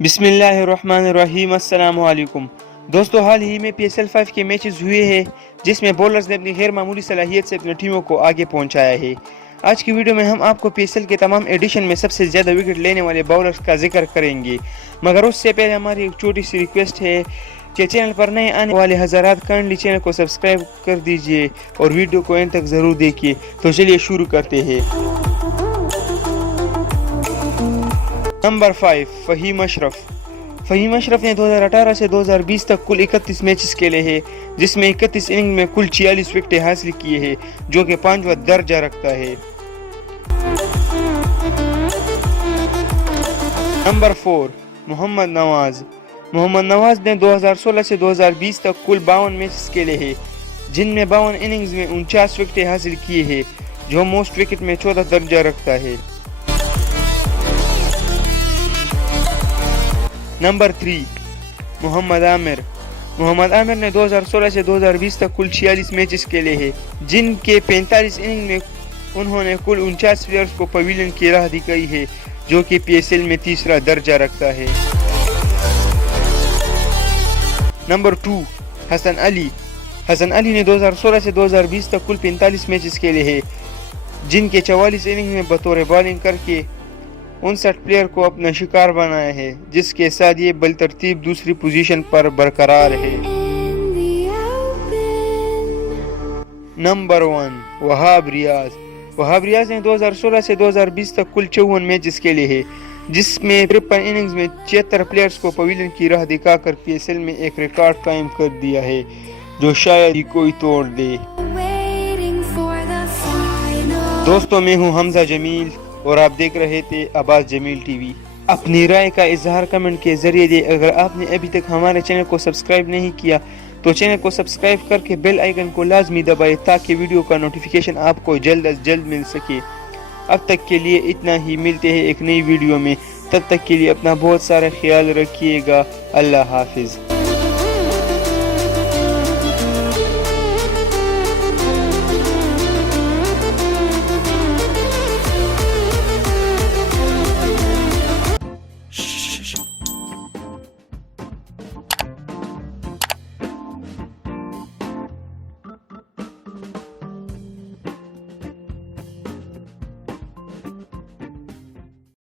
बिस्मिल्लाहिर्रहमानिर्रहीम। अस्सलाम वालेकुम दोस्तों, हाल ही में PSL 5 के मैचेस हुए हैं जिसमें बॉलर्स ने अपनी गैर मामूली सलाहियत से अपनी टीमों को आगे पहुंचाया है। आज की वीडियो में हम आपको PSL के तमाम एडिशन में सबसे ज़्यादा विकेट लेने वाले बॉलर्स का जिक्र करेंगे, मगर उससे पहले हमारी एक छोटी सी रिक्वेस्ट है कि चैनल पर नए आने वाले हज़रात काइंडली चैनल को सब्सक्राइब कर दीजिए और वीडियो को एंड तक ज़रूर देखिए। तो चलिए शुरू करते हैं। नंबर 5, फ़हीम अशरफ। फ़हीम अशरफ ने 2018 से 2020 तक कुल 31 मैचेस खेले हैं, जिसमें 31 इनिंग में कुल 46 विकेटें हासिल किए हैं, जो कि 5वां दर्जा रखता है। नंबर 4, मोहम्मद नवाज। मोहम्मद नवाज ने 2016 से 2020 तक कुल 52 मैचेस खेले हैं, जिनमें 52 इनिंग्स में 49 विकेटें हासिल किए हैं, जो मोस्ट विकेट में 14 दर्जा रखता है। नंबर 3, मोहम्मद आमिर। मोहम्मद आमिर ने 2016 से 2020 तक कुल 46 मैचेस खेले हैं, जिनके 45 इनिंग में उन्होंने कुल 49 प्लेयर्स को पवेलियन की राह दिखाई है, जो कि PSL में तीसरा दर्जा रखता है। नंबर 2, हसन अली। हसन अली ने 2016 से 2020 तक कुल 45 मैचेस खेले हैं, जिनके 44 इनिंग में बतौर बॉलिंग करके 59 प्लेयर को अपना शिकार बनाया है, जिसके साथ ये बलतरतीब दूसरी पोजीशन पर बरकरार है। नंबर 1, वहाब रियाज। वहाब रियाज ने 2016 से 2020 तक कुल 54 मैचेस खेले हैं, जिसमें 53 इनिंग्स में 76 प्लेयर्स को पवेलियन की राह दिखाकर PSL में एक रिकॉर्ड कायम कर दिया है, जो शायद ही कोई तोड़ दे। दोस्तों, मैं हूँ हमजा जमील और आप देख रहे थे अब्बास जमील टीवी। अपनी राय का इजहार कमेंट के जरिए दे। अगर आपने अभी तक हमारे चैनल को सब्सक्राइब नहीं किया तो चैनल को सब्सक्राइब करके बेल आइकन को लाजमी दबाएं, ताकि वीडियो का नोटिफिकेशन आपको जल्द अज जल्द मिल सके। अब तक के लिए इतना ही, मिलते हैं एक नई वीडियो में। तब तक के लिए अपना बहुत सारा ख्याल रखिएगा। अल्लाह हाफिज।